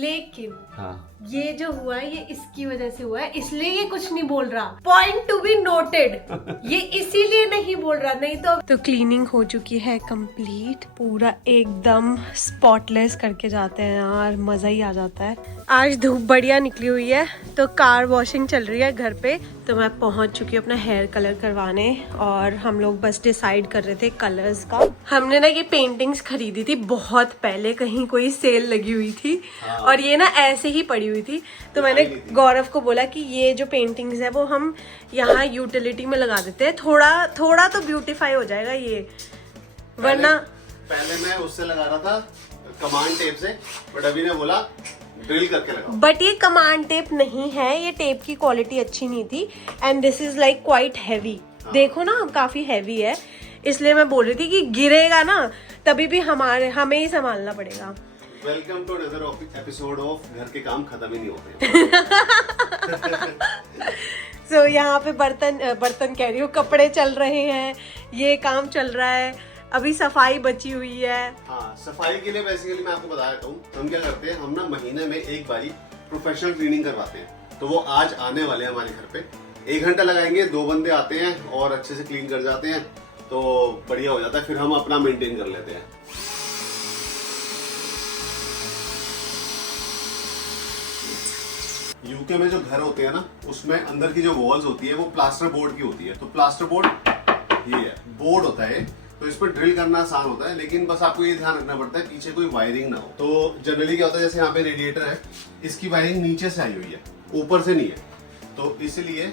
लेकिन हाँ ये जो हुआ है ये इसकी वजह से हुआ है, इसलिए ये कुछ नहीं बोल रहा। Point to be noted. ये इसीलिए नहीं बोल रहा, नहीं तो क्लीनिंग हो चुकी है कंप्लीट, पूरा एकदम स्पॉटलेस करके जाते हैं यार, मजा ही आ जाता है। आज धूप बढ़िया निकली हुई है तो कार वॉशिंग चल रही है घर पे, तो मैं पहुंच चुकी हूँ अपना हेयर कलर करवाने और हम लोग बस डिसाइड कर रहे थे कलर्स का। हमने ना ये पेंटिंग्स खरीदी थी बहुत पहले, कहीं कोई सेल लगी हुई थी और ये ना ऐसे ही पड़ी हुई थी, तो मैंने गौरव को बोला कि ये जो पेंटिंग्स है वो हम यहाँ यूटिलिटी में लगा देते हैं, थोड़ा थोड़ा तो ब्यूटीफाई हो जाएगा ये, वरना पहले मैं उससे लगा रहा था कमांड टेप से, बट अभी ने बोला ड्रिल करके लगाओ। बट ये कमांड टेप नहीं है, ये टेप की क्वालिटी अच्छी नहीं थी and this is like quite heavy. देखो ना काफी हैवी है, इसलिए मैं बोल रही थी कि गिरेगा ना तभी भी हमें ही संभालना पड़ेगा। Welcome to another episode of घर के काम खत्म ही नहीं होते। So, यहाँ पे बर्तन कह रही हूँ, कपड़े चल रहे हैं, ये काम चल रहा है, अभी सफाई बची हुई है। हाँ, सफाई के लिए बेसिकली मैं आपको बता देता हूँ, हम क्या करते हैं, हम ना महीने में एक बारी प्रोफेशनल क्लीनिंग करवाते हैं, तो वो आज आने वाले हैं हमारे घर पे। 1 घंटा लगाएंगे, 2 बंदे आते हैं और अच्छे से क्लीन कर जाते हैं, तो बढ़िया हो जाता है, फिर हम अपना मेंटेन कर लेते हैं। यूके में जो घर होते हैं ना, उसमें अंदर की जो वॉल्स होती है वो प्लास्टर बोर्ड की होती है, तो प्लास्टर बोर्ड ये है, बोर्ड होता है, तो इस पर ड्रिल करना आसान होता है, लेकिन बस आपको ये ध्यान रखना पड़ता है पीछे कोई वायरिंग ना हो। तो जनरली क्या होता है, जैसे यहाँ पे रेडिएटर है, इसकी वायरिंग नीचे से आई हुई है, ऊपर से नहीं है, तो इसलिए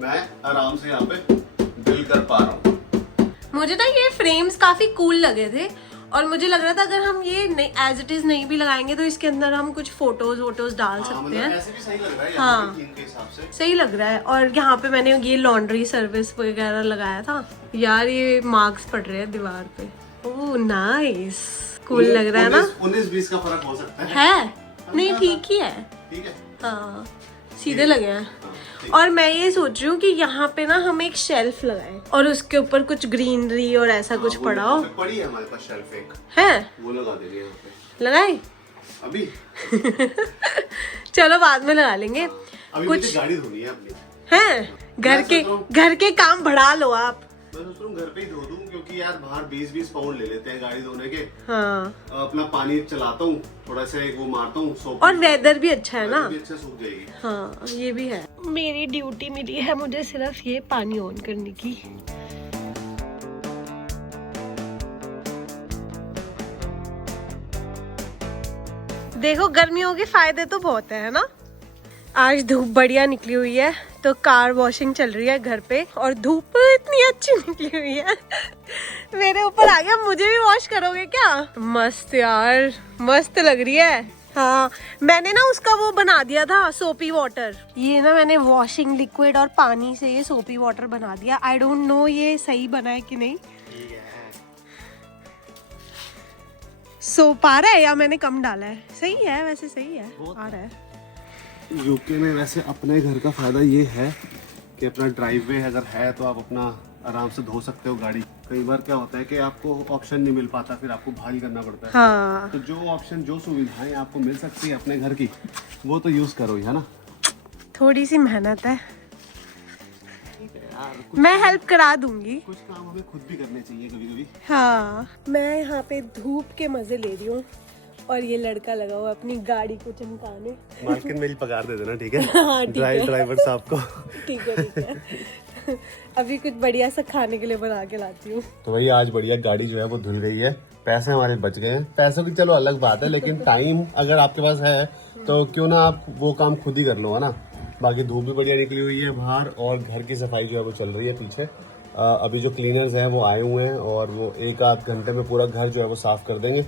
मैं आराम से यहाँ पे ड्रिल कर पा रहा हूँ। मुझे ना ये फ्रेम्स काफी कूल लगे थे और मुझे लग रहा था अगर हम ये एज इट इज नहीं भी लगाएंगे तो इसके अंदर हम कुछ फोटोज डाल सकते हैं। ऐसे भी सही लग रहा है, हाँ, थीम के हिसाब से सही लग रहा है। और यहाँ पे मैंने ये लॉन्ड्री सर्विस वगैरह लगाया था यार, ये मार्क्स पड़ रहे हैं दीवार पे। ओह नाइस, कूल लग रहा है ना। 19-20 का फर्क हो सकता है नहीं ठीक ही है, ठीक है, हाँ सीधे लगे हैं। और मैं ये सोच रही हूँ कि यहाँ पे ना हम एक शेल्फ लगाएं और उसके ऊपर कुछ ग्रीनरी और ऐसा कुछ पड़ा हो। पड़ी है हमारे पास शेल्फ एक है, वो लगा देंगे यहाँ पे। लगाए अभी चलो बाद में लगा लेंगे। अभी कुछ मुझे गाड़ी धोनी है अपनी। हैं घर के काम बढ़ा लो आप। मैं सोच रहा हूँ घर पे ही धो दूँ, क्योंकि यार बाहर 20-20 पाउंड ले लेते हैं गाड़ी धोने के। हाँ, अपना पानी चलाता हूँ, थोड़ा सा एक वो मारता हूँ, सोप, और वेदर भी अच्छा है ना, भी अच्छे सूख जाएगी। हाँ ये भी है। मेरी ड्यूटी मिली है मुझे सिर्फ ये पानी ऑन करने की। देखो गर्मियों के फायदे तो बहुत है ना। आज धूप बढ़िया निकली हुई है तो कार वॉशिंग चल रही है घर पे, और धूप इतनी अच्छी निकली हुई है मेरे ऊपर आ गया, मुझे भी वॉश करोगे क्या? मस्त यार, मस्त लग रही है। हाँ, मैंने ना उसका वो बना दिया था सोपी वाटर, ये ना मैंने वॉशिंग लिक्विड और पानी से ये सोपी वाटर बना दिया। आई डोंट नो ये सही बना है कि नहीं, सोप आ रहा है या मैंने कम डाला है? सही है वैसे, सही है, आ रहा है। यूके में वैसे अपने घर का फायदा ये है कि अपना ड्राइववे अगर है तो आप अपना आराम से धो सकते हो गाड़ी। कई बार क्या होता है कि आपको ऑप्शन नहीं मिल पाता, फिर आपको भारी करना पड़ता है। हाँ, तो जो ऑप्शन, जो सुविधाएं आपको मिल सकती है अपने घर की, वो तो यूज करो ही, है ना। थोड़ी सी मेहनत है, मैं हेल्प करा दूंगी। कुछ काम हमें खुद भी करने चाहिए कभी कभी। हाँ, मैं यहाँ पे धूप के मजे ले रही हूँ और ये लड़का लगा हुआ अपनी गाड़ी को चमकाने। मार्केट में पगार दे देना, ठीक है? हाँ, ठीक है। ड्राइवर साहब को। ठीक है, ठीक है। अभी कुछ बढ़िया सा खाने के लिए बना के लाती हूँ। तो वही आज बढ़िया गाड़ी जो है वो धुल गई है, पैसे हमारे बच गए हैं। पैसों की चलो अलग बात है, लेकिन टाइम अगर आपके पास है तो क्यों ना आप वो काम खुद ही कर लो, है ना। बाकी धूप भी बढ़िया निकली हुई है बाहर, और घर की सफाई जो है वो चल रही है पीछे। अभी जो क्लीनर्स हैं वो आए हुए हैं और वो 1-8 घंटे में पूरा घर जो है वो साफ कर देंगे।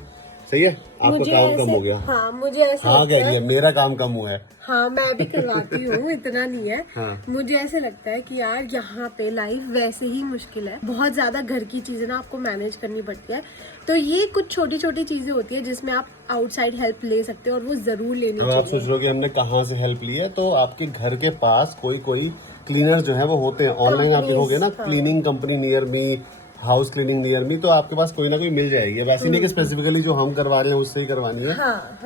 सही है, आपका काम कम हो गया। हाँ, मुझे ऐसा हाँ कह रही है, मेरा काम कम हुआ है। हाँ, मैं भी करवाती हूँ, इतना नहीं है। हाँ। मुझे ऐसे लगता है कि यार यहाँ पे लाइफ वैसे ही मुश्किल है, बहुत ज्यादा घर की चीजें ना आपको मैनेज करनी पड़ती है, तो ये कुछ छोटी छोटी चीजें होती है जिसमें आप आउटसाइड हेल्प ले सकते हो और वो जरूर लेनी चाहिए। आप सोच रहे हो कि हमने कहाँ से हेल्प ली है, तो आपके घर के पास कोई क्लीनर जो है वो होते हैं। ऑनलाइन आप देखोगे ना, cleaning company near me, house cleaning near me, तो आपके पास कोई ना कोई मिल जाएगी। अब ऐसी नहीं कि स्पेसिफिकली जो हम करवा रहे हैं उससे ही करवानी है,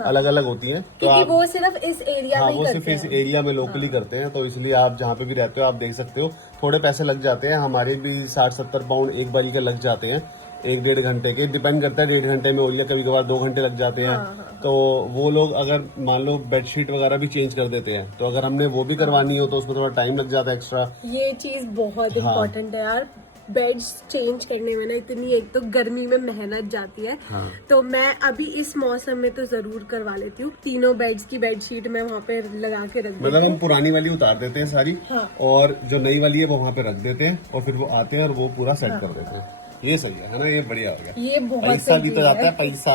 अलग अलग होती है। तो क्योंकि आप वो सिर्फ इस एरिया में ही वो करते सिर्फ इस हैं। एरिया में लोकली करते हैं, तो इसलिए आप जहाँ पे भी रहते हो आप देख सकते हो। थोड़े पैसे लग जाते हैं, हमारे भी 60-70 पाउंड एक बारी का लग जाते हैं, 1-1.5 घंटे के, डिपेंड करता है 1.5 घंटे में हो, या कभी कभार 2 घंटे लग जाते हैं। तो वो लोग अगर मान लो बेडशीट वगैरह भी चेंज कर देते हैं, तो अगर हमने वो भी करवानी हो तो उसमें थोड़ा टाइम लग जाता है एक्स्ट्रा। ये चीज बहुत इम्पोर्टेंट है यार, बेड्स चेंज करने में ना इतनी, एक तो गर्मी में मेहनत जाती है। तो मैं अभी इस मौसम में तो जरूर करवा लेती हूँ। तीनों बेड्स की बेडशीट मैं वहाँ पे लगा के रख देती मतलब हूँ। हम पुरानी वाली उतार देते हैं सारी, और जो नई वाली है वो वहाँ पे रख देते हैं, और फिर वो आते हैं और वो पूरा सेट कर देते हैं। ये सही है ना, ये बढ़िया हो गया। ये बहुत पैसा भी तो सही जाता है, है। पैसा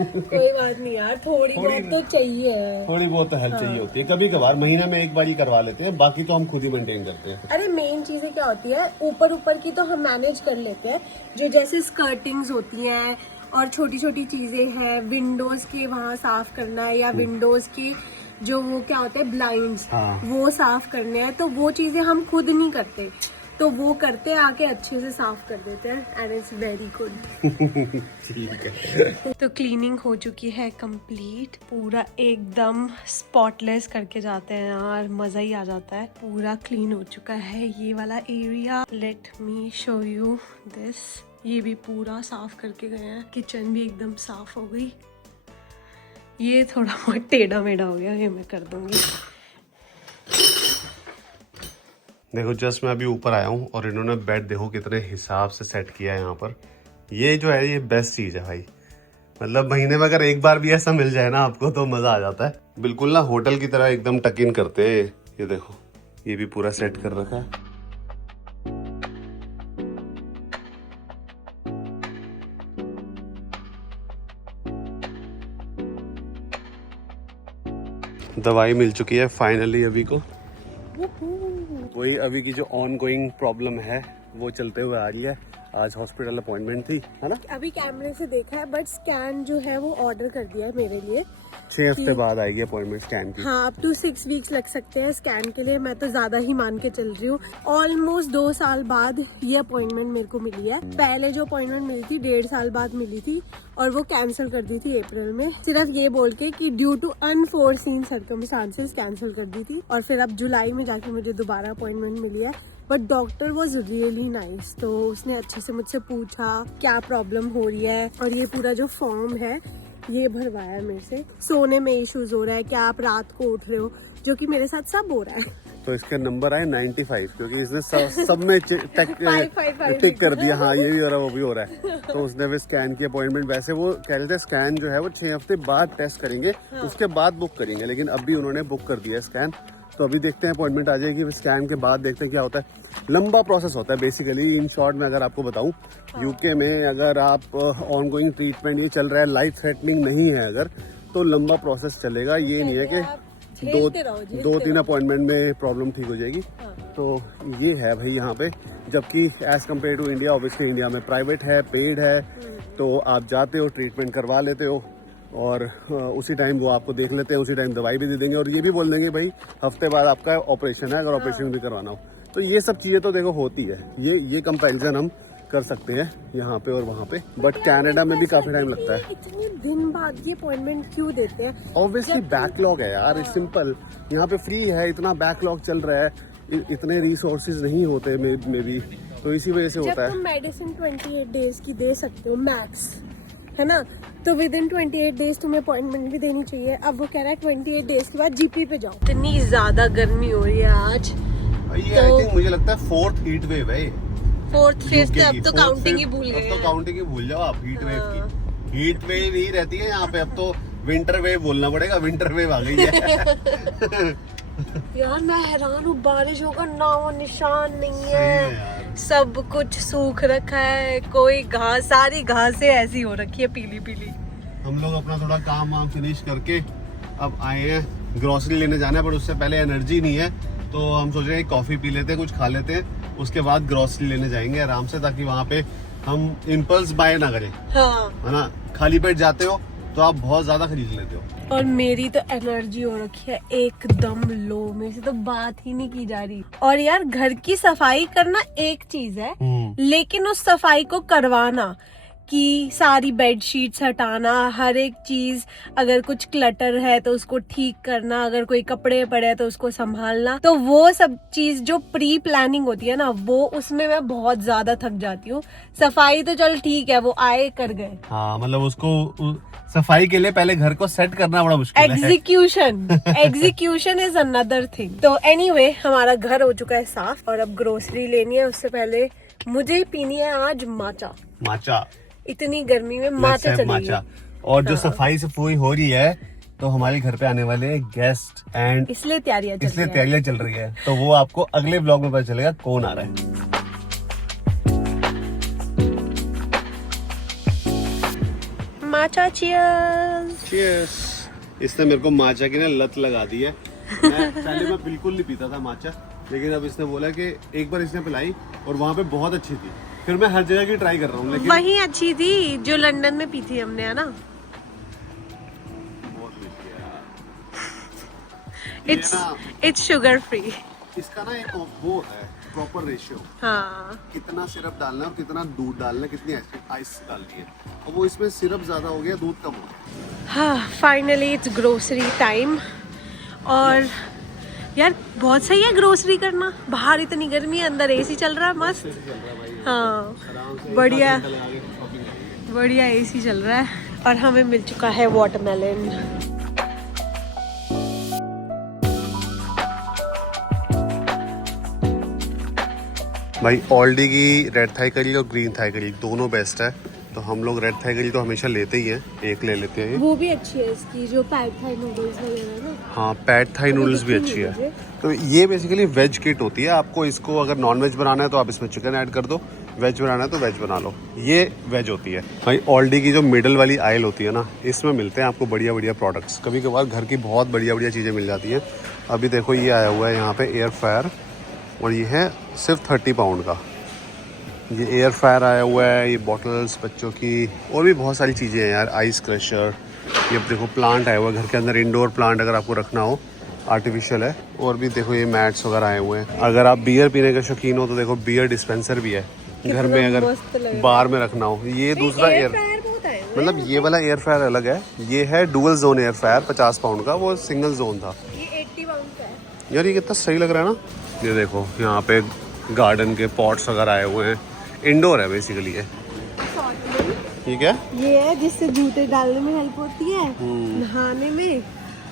कोई बात नहीं यार, थोड़ी बहुत तो चाहिए। थोड़ी बहुत हेल्प चाहिए होती है। कभी कभार महीने में एक बार ही करवा लेते हैं, बाकी तो हम खुद ही मेंटेन करते हैं। अरे मेन चीजें क्या होती है, ऊपर की तो हम मैनेज कर लेते हैं, जो जैसे स्कर्टिंग्स होती हैं और छोटी छोटी चीजें हैं, विंडोज के वहाँ साफ करना है, या विंडोज की जो वो क्या होते हैं ब्लाइंड्स, वो साफ करने हैं, तो वो चीजें हम खुद नहीं करते, तो वो करते आके अच्छे से साफ कर देते हैं, एंड इट्स वेरी गुड। ठीक है। तो क्लीनिंग हो चुकी है कंप्लीट, पूरा एकदम स्पॉटलेस करके जाते हैं यार, मजा ही आ जाता है। पूरा क्लीन हो चुका है ये वाला area. Let me show you this. ये भी पूरा साफ करके गए हैं, किचन भी एकदम साफ हो गई। ये थोड़ा बहुत टेढ़ा मेढ़ा हो गया, ये मैं कर दूंगी। देखो जस्ट मैं अभी ऊपर आया हूँ और इन्होंने बेड देखो कितने हिसाब से सेट किया है यहाँ पर। ये जो है ये बेस्ट चीज है भाई, मतलब महीने में अगर एक बार भी ऐसा मिल जाए ना आपको तो मजा आ जाता है। बिल्कुल ना होटल की तरह एकदम टक इन करते हैं। ये देखो ये भी पूरा सेट कर रखा है। दवाई मिल चुकी है फाइनली अभी को। वही अभी की जो ऑन गोइंग प्रॉब्लम है वो चलते हुए आ रही है। आज हॉस्पिटल अपॉइंटमेंट थी, है ना? अभी कैमरे से देखा है, बट स्कैन जो है वो ऑर्डर कर दिया है मेरे लिए। 6 हफ्ते बाद आएगी अपॉइंटमेंट स्कैन की। हाँ, अप टू 6 वीक्स लग सकते हैं स्कैन के लिए। मैं तो ज्यादा ही मान के चल रही हूँ। ऑलमोस्ट 2 साल बाद ये अपॉइंटमेंट मेरे को मिली है। पहले जो अपॉइंटमेंट मिली थी 1.5 साल बाद मिली थी, और वो कैंसिल कर दी थी अप्रैल में, सिर्फ ये बोल के कि due to unforeseen circumstances cancel कर दी थी। और फिर अब जुलाई में जाके मुझे दोबारा अपॉइंटमेंट मिली है। But doctor was really nice, तो उसने अच्छे से मुझसे पूछा क्या प्रॉब्लम हो रही है, और ये पूरा जो फॉर्म है ये भरवाया मेरे से। सोने में इश्यूज हो रहा है, क्या आप रात को उठ रहे हो, जो कि मेरे साथ सब हो रहा है। तो इसका नंबर आए 95, क्योंकि इसने सब में टिक कर दिया। हाँ ये भी हो रहा है वो भी हो रहा है। तो उसने भी स्कैन की अपॉइंटमेंट, वैसे वो कह रहे थे स्कैन जो है वो 6 हफ्ते बाद टेस्ट करेंगे, उसके बाद बुक करेंगे, लेकिन अभी उन्होंने बुक कर दिया स्कैन। तो अभी देखते हैं अपॉइंटमेंट आ जाएगी, स्कैन के बाद देखते हैं क्या होता है। लंबा प्रोसेस होता है बेसिकली। इन शॉर्ट में अगर आपको बताऊं, यूके में अगर आप ऑन गोइंग ट्रीटमेंट ये चल रहा है, लाइफ थ्रेटनिंग नहीं है अगर, तो लंबा प्रोसेस चलेगा। ये नहीं है कि 2-3 अपॉइंटमेंट में प्रॉब्लम ठीक हो जाएगी। तो ये है भाई यहाँ पे, जबकि as compare to India, obviously India में प्राइवेट है, पेड है, तो आप जाते हो ट्रीटमेंट करवा लेते हो, और उसी टाइम वो आपको देख लेते हैं, उसी टाइम दवाई भी दे देंगे, और ये भी बोल देंगे भाई हफ्ते बाद आपका ऑपरेशन है, अगर ऑपरेशन भी करवाना हो। तो ये सब चीज़ें तो देखो होती है। ये कंपैरिजन हम कर सकते हैं यहाँ पे और वहाँ पे, बट कनाडा में भी काफी टाइम लगता है। इतने दिन बाद ये अपॉइंटमेंट क्यों देते हैं? ऑब्वियसली बैकलॉग है यार, सिंपल। यहाँ पे फ्री है, इतना बैकलॉग चल रहा है, इतने रिसोर्सेज नहीं होते मे भी, तो इसी वजह से होता है। जब तुम मेडिसिन 28 डेज की दे सकते हो मैक्स, है ना, तो विद इन 28 डेज तुम्हें अपॉइंटमेंट भी देनी चाहिए। अब वो कह रहा है 28 डेज के बाद जीपी पे जाओ। इतनी ज्यादा गर्मी हो रही है आज। ये आई थिंक मुझे लगता है 4th हीट वेव है। 4th 5th अब तो काउंटिंग ही भूल गए। अब तो काउंटिंग ही भूल जाओ आप हीट वेव की। हीट वेव ही रहती है यहाँ पे, अब तो विंटर वेव बोलना पड़ेगा, विंटर वेव आ गई है। यार मैं हैरान हूँ, बारिश होगा नामो निशान नहीं है। सब कुछ सूख रखा है, कोई घास, सारी घासें ऐसी हो रखी है पीली पीली। हम लोग अपना थोड़ा काम वाम फिनिश करके अब आए हैं, ग्रोसरी लेने जाना है, पर उससे पहले एनर्जी नहीं है, तो हम सोच रहे हैं कॉफी पी लेते हैं, कुछ खा लेते हैं, उसके बाद ग्रोसरी लेने जाएंगे आराम से, ताकि वहाँ पे हम इम्पल्स बाय ना करें। हाँ। है ना, खाली पेट जाते हो तो आप बहुत ज्यादा खरीद लेते हो। और मेरी तो एनर्जी हो रखी है एकदम लो, मेरे से तो बात ही नहीं की जा रही। और यार घर की सफाई करना एक चीज है, लेकिन उस सफाई को करवाना, कि सारी बेडशीट्स हटाना, हर एक चीज, अगर कुछ क्लटर है तो उसको ठीक करना, अगर कोई कपड़े पड़े हैं तो उसको संभालना, तो वो सब चीज जो प्री प्लानिंग होती है ना, वो उसमें मैं बहुत ज्यादा थक जाती हूँ। सफाई तो चल ठीक है, वो आए कर गए। हाँ, मतलब उसको सफाई के लिए पहले घर को सेट करना बड़ा मुश्किल है। Execution is another thing. तो एनीवे, हमारा घर हो चुका है साफ और अब ग्रोसरी लेनी है। उससे पहले मुझे पीनी है आज माचा। इतनी गर्मी में माचा चलेगी। और जो सफाई सफाई हो रही है, तो हमारे घर पे आने वाले गेस्ट एंड इसलिए तैयारियां चल रही है। तो वो आपको अगले ब्लॉग में पता चलेगा कौन आ रहा है। माचा चीयर्स। इसने मेरे को माचा की ना लत लगा दी है। पहले मैं बिल्कुल नहीं पीता था माचा, लेकिन अब इसने बोला कि एक बार इसने पिलाई और वहाँ पे बहुत अच्छी थी, फिर मैं हर जगह की ट्राई कर रहा हूँ। लेकिन वही अच्छी थी जो लंदन में पी थी हमने, है ना। It's sugar free. इसका ना एक वो है प्रॉपर रेशियो, हाँ, कितना सिरप डालना है और कितना दूध डालना है, कितनी आइस डालनी है। और वो इसमें सिरप ज्यादा हो गया, दूध कम हो गया। हाँ, फाइनली इट्स ग्रोसरी टाइम। और यार बहुत सही है ग्रोसरी करना, बाहर इतनी गर्मी है, अंदर एसी चल रहा है मस्त। हाँ, बढ़िया एसी चल रहा है। और हमें मिल चुका है वाटरमेलन। भाई ऑल्डी की रेड थाई करी और ग्रीन थाई करी दोनों बेस्ट है। तो हम लोग रेड थाई करी तो हमेशा लेते ही हैं, एक ले लेते हैं। वो भी अच्छी है इसकी, जो पैड थाई नूडल्स वगैरह है ना। हाँ, पैड थाई नूडल्स भी अच्छी है। तो ये बेसिकली वेज किट होती है। आपको इसको अगर नॉन वेज बनाना है तो आप इसमें चिकन ऐड कर दो, वेज बनाना है तो वेज बना लो। ये वेज होती है। भाई ऑल्डी की जो मिडल वाली आयल होती है ना, इसमें मिलते हैं आपको बढ़िया बढ़िया प्रोडक्ट्स। कभी कभार घर की बहुत बढ़िया बढ़िया चीज़ें मिल जाती हैं। अभी देखो ये आया हुआ है यहाँ पे एयर फ्रायर, और ये है सिर्फ 30 पाउंड का। ये एयर फ्रायर आया हुआ है, ये बॉटल्स बच्चों की, और भी बहुत सारी चीज़ें हैं यार, आइस क्रशर। ये देखो प्लांट आया हुआ है घर के अंदर, इंडोर प्लांट अगर आपको रखना हो, आर्टिफिशियल है। और भी देखो ये मैट्स वगैरह आए हुए हैं। अगर आप बियर पीने के शौकीन हो तो देखो बियर डिस्पेंसर भी है घर में, अगर बार में रखना हो। ये दूसरा एयर मतलब ये वाला एयर फ्रायर अलग है। ये है dual zone air fryer 50 pound का, वो सिंगल जोन था। ये 80 पाउंड का है यार, ये कितना सही लग रहा है ना। ये देखो यहाँ पे गार्डन के पॉट्स वगैरह आए हुए हैं, इंडोर है बेसिकली ये। ठीक है, ये है जिससे जूते डालने में हेल्प होती है, नहाने में।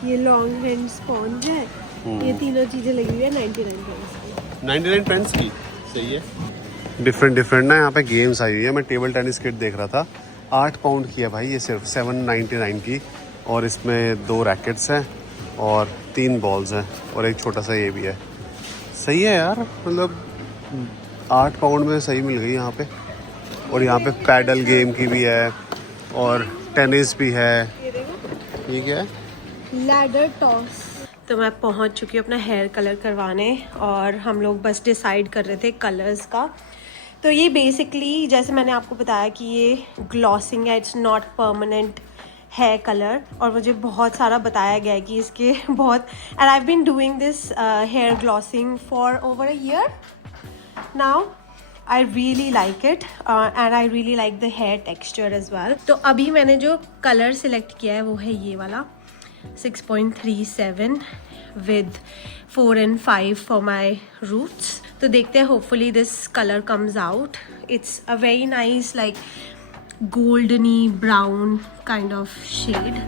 ये लॉन्ग हैंड स्पॉन्ज है। ये तीनों चीजें लगी हुई है 99 पेंस की। सही है। डिफरेंट ना यहाँ पे गेम्स आई हुई है। मैं टेबल टेनिस किट देख रहा था, 8 पाउंड की है भाई ये, सिर्फ 799 की। और इसमें 2 रैकेट्स हैं और 3 बॉल्स हैं और एक छोटा सा ये भी है। सही है यार, मतलब 8 पाउंड में सही मिल गई यहाँ पे। और यहाँ पे पैडल गेम की भी है और टेनिस भी है। ठीक है, लैडर टॉस। तो मैं पहुँच चुकी हूँ अपना हेयर कलर करवाने, और हम लोग बस डिसाइड कर रहे थे कलर्स का। तो ये बेसिकली जैसे मैंने आपको बताया कि ये ग्लॉसिंग है, it's not permanent hair colour. और मुझे बहुत सारा बताया गया है कि इसके बहुत, and I have been doing this hair glossing for over a year now. I really like it and I really like the hair texture as well. तो अभी मैंने जो कलर सिलेक्ट किया है वो है ये वाला 6.37 with 4 and 5 for my roots. तो देखते हैं, hopefully this color comes out. It's a very nice like goldeny brown kind of shade.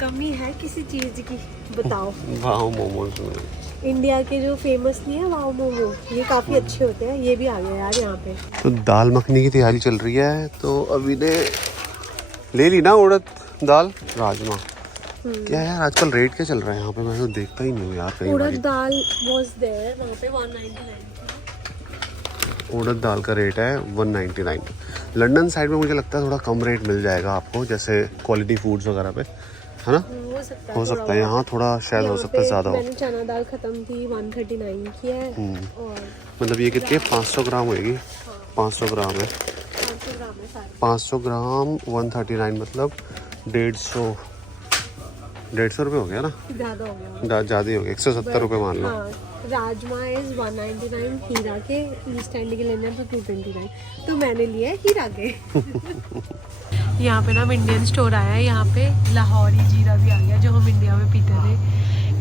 कमी है किसी चीज की, बताओ। वाओ मोमोज में इंडिया के जो फेमस नहीं है वाओ मोमो, ये काफी अच्छे होते हैं। ये भी आ गए यार यहाँ पे। तो दाल मखनी की तैयारी चल रही है। तो अभी ने ले ली ना उड़द दाल, राजमा। क्या यार आजकल रेट क्या चल रहा है यहाँ पे? मैं तो देखता ही नहीं हूँ यार कहीं उड़द दाल वाज देयर वहाँ पे 199 उड़द दाल का रेट है 199। लंदन साइड में मुझे लगता है थोड़ा कम रेट मिल जाएगा आपको, जैसे क्वालिटी फूड्स वगैरह पे, है ना? हो सकता है यहाँ थोड़ा शायद हो सकता है ज़्यादा हो। मैंने चना दाल खत्म थी 139 की है और मतलब ये कितनी है? 500 ग्राम होएगी। 500 ग्राम है। 500 ग्राम है सारी। 500 ग्राम 139 मतलब 150 रुपये हो गया ना? ज़्यादा हो गया। ज़्यादा ही हो गया, 170 रुपये मान लो। हाँ, राजमा इज 199, हीरा के ईस्ट एंड के लेने तो 229, तो मैंने लिया है हीरा के। यहाँ पे ना इंडियन स्टोर आया है, यहाँ पे लाहौरी जीरा भी आ गया जो हम इंडिया में पीते थे।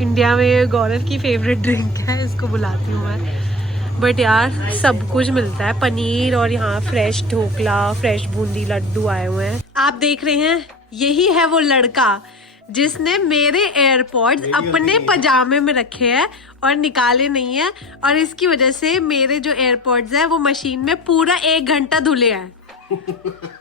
इंडिया में गौरव की फेवरेट ड्रिंक है, इसको बुलाती हूँ मैं। बट यार सब कुछ मिलता है, पनीर और यहाँ फ्रेश ढोकला, फ्रेश बूंदी लड्डू आए हुए हैं। आप देख रहे हैं, यही है वो लड़का जिसने मेरे एयरपॉड्स अपने पजामे में रखे हैं और निकाले नहीं है, और इसकी वजह से मेरे जो एयरपॉड्स हैं वो मशीन में पूरा 1 घंटा धुले हैं।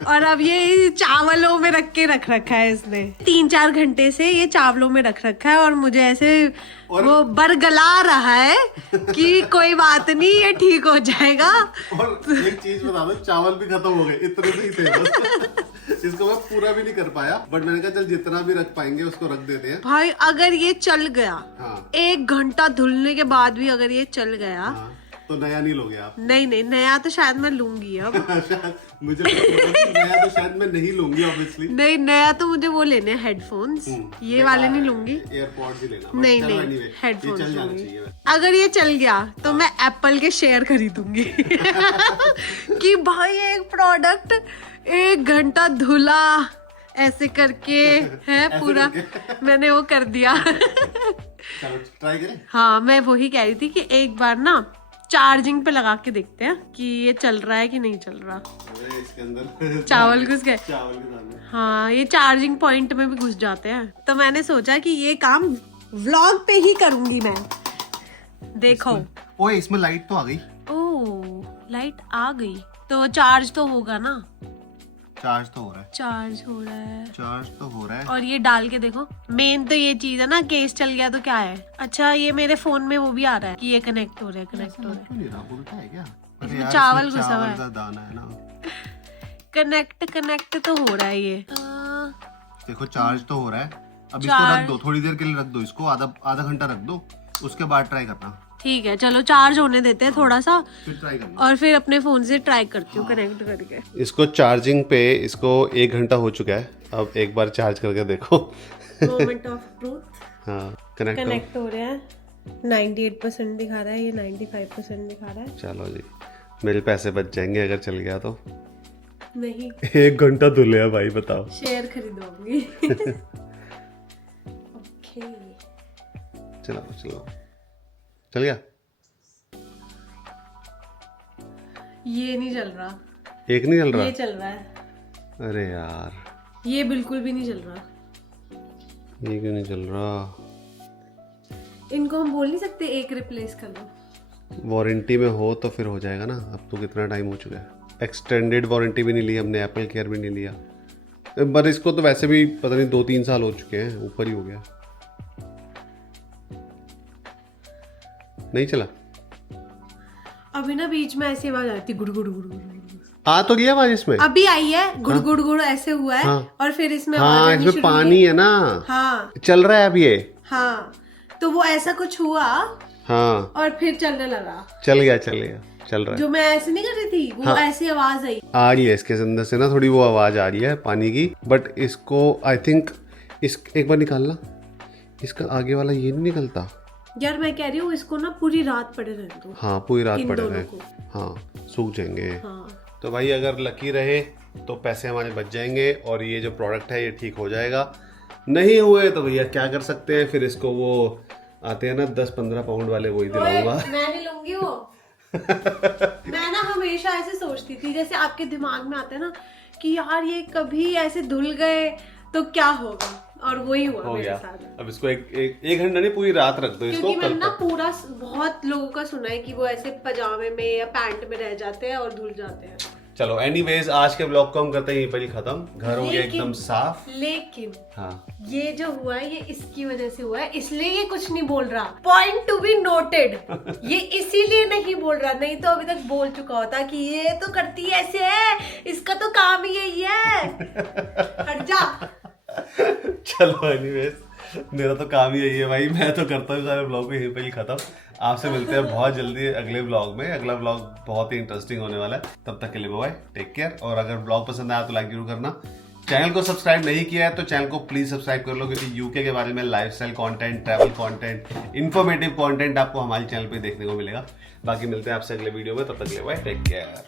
और अब ये चावलों में रख के रख रखा है इसने, 3-4 घंटे से ये चावलों में रख रखा है और मुझे ऐसे वो बरगला रहा है कि कोई बात नहीं, ये ठीक हो जाएगा। और एक चीज बता दो, चावल भी खत्म हो गए, इतने से ही थे बस। इसको मैं पूरा भी नहीं कर पाया, बट मैंने कहा चल जितना भी रख पाएंगे उसको रख देते हैं। भाई अगर ये चल गया, हाँ। 1 घंटा धुलने के बाद भी अगर ये चल गया, हाँ, तो नया नहीं लोगे आप? नहीं, नया तो शायद मैं लूंगी अब। मुझे नया तो शायद मैं नहीं लूंगी ऑब्वियसली। नहीं, नया तो मुझे वो लेने हैं हेडफोन्स, ये वाले नहीं लूंगी। एयरपॉड्स ही लेना। नहीं, हेडफोन्स लूंगी। अगर ये चल गया तो मैं एप्पल के शेयर खरीदूंगी। कि भाई एक प्रोडक्ट 1 घंटा धुला ऐसे करके है पूरा, मैंने वो कर दिया। चलो ट्राई करें। हाँ, मैं वही कह रही थी कि एक बार ना चार्जिंग पे लगा के देखते हैं कि ये चल रहा है कि नहीं चल रहा। अरे इसके अंदर चावल घुस गए। चावल के दाने। हाँ, ये चार्जिंग पॉइंट में भी घुस जाते हैं, तो मैंने सोचा कि ये काम व्लॉग पे ही करूंगी मैं। देखो, ओए इसमें लाइट तो आ गई। ओह, लाइट आ गई तो चार्ज तो होगा ना? चार्ज तो हो रहा है। चार्ज हो रहा है। चार्ज तो हो रहा है। और ये डाल के देखो, मेन तो ये चीज है ना, केस चल गया तो क्या है। अच्छा, ये मेरे फोन में वो भी आ रहा है कि ये कनेक्ट हो रहा है, कनेक्ट हो रहा है। नहीं रहा, उल्टा है क्या? इसमें चावल घुसा हुआ है। चावल का दाना है ना। कनेक्ट तो हो रहा है ये। देखो चार्ज तो हो रहा है। अब इसको रख दो, थोड़ी देर के लिए रख दो इसको, आधा घंटा रख दो, उसके बाद ट्राई करना। ठीक है, चलो चार्ज होने देते हैं थोड़ा सा, फिर ट्राई करना। और फिर अपने फोन से ट्राई करती हूँ कनेक्ट करके। इसको चार्जिंग पे इसको 1 घंटा हो चुका है, अब एक बार चार्ज करके देखो। Moment of truth. हाँ, कनेक्ट हो रहा है। 98% दिखा रहा है, ये 95% दिखा रहा है। चलो जी, मेरे पैसे बच जाएंगे अगर चल गया तो। नहीं, 1 घंटा धुले है भाई, बताओ। शेयर खरीदूंगी। ओके, चलो चल गया। ये नहीं चल रहा। एक नहीं चल रहा? ये चल रहा है। अरे यार, ये बिल्कुल भी नहीं चल रहा। ये क्यों नहीं चल रहा? इनको हम बोल नहीं सकते एक रिप्लेस कर दो? वारंटी में हो तो फिर हो जाएगा ना। अब तो कितना टाइम हो चुका है, एक्सटेंडेड वारंटी भी नहीं ली हमने, एप्पल केयर भी नहीं लिया। पर इसको तो वैसे भी पता नहीं 2-3 साल हो चुके हैं, ऊपर ही हो गया। नहीं चला। अभी ना बीच में ऐसी आवाज आती, गुड़ गुड़ गुड़ गुड़। आ तो गया आवाज इसमें, अभी आई है, गुड़ गुड़ गुड़ ऐसे हुआ है। हाँ। और फिर इसमें हाँ, इसमें पानी है ना। हाँ, चल रहा है अब ये। हाँ, तो वो ऐसा कुछ हुआ। हाँ, और फिर चलने लगा। चल गया चल रहा है। जो मैं ऐसे नहीं कर रही थी, वो हाँ। ऐसी आवाज आई। आ रही है इसके अंदर से ना, थोड़ी वो आवाज आ रही है पानी की। बट इसको आई थिंक एक बार निकालना, इसका आगे वाला ये नहीं निकलता यार। मैं कह रही हूँ इसको ना पूरी रात पड़े रहने दो। हाँ, पूरी रात इन पड़े दोनों रहे। को। हाँ, सूख जाएंगे। हाँ। तो भाई अगर लकी रहे तो पैसे हमारे बच जाएंगे और ये जो प्रोडक्ट है ये ठीक हो जाएगा। नहीं हुए तो भैया क्या कर सकते हैं, फिर इसको वो आते हैं ना 10-15 पाउंड वाले, वही दिलाऊंगा। मैं नहीं लूंगी वो। मैं ना हमेशा ऐसे सोचती थी, जैसे आपके दिमाग में आता है ना कि यार ये कभी ऐसे धुल गए तो क्या होगा, और वही हुआ मेरे साथ। अब इसको एक घंटा नहीं, पूरी रात रख दो इसको। क्योंकि मैंने ना पूरा बहुत लोगों का सुना है कि वो ऐसे पजामे में या पैंट में रह जाते हैं और धुल जाते हैं। चलो एनीवेज आज के ब्लॉग को हम करते हैं यहीं पर ही खत्म। घर हो गया एकदम साफ। लेकिन हाँ, ये जो हुआ है ये इसकी वजह से हुआ है, इसलिए ये कुछ नहीं बोल रहा। Point to be noted. ये इसीलिए नहीं बोल रहा, नहीं तो अभी तक बोल चुका होता कि ये तो करती है ऐसे है, इसका तो काम ही यही है। हट जा। चलो एनीवेज मेरा तो काम ही यही है भाई, मैं तो करता हूँ सारे ब्लॉग को यहीं पर ही खत्म। आपसे मिलते हैं बहुत जल्दी अगले ब्लॉग में। अगला ब्लॉग बहुत ही इंटरेस्टिंग होने वाला है। तब तक के लिए बाय, टेक केयर। और अगर ब्लॉग पसंद आया तो लाइक जरूर करना। चैनल को सब्सक्राइब नहीं किया है तो चैनल को प्लीज सब्सक्राइब कर लो, क्योंकि यूके के बारे में lifestyle content, travel content, informative content आपको हमारे चैनल पे देखने को मिलेगा। बाकी मिलते हैं आपसे अगले वीडियो में, तब तक के लिए बाय, टेक केयर।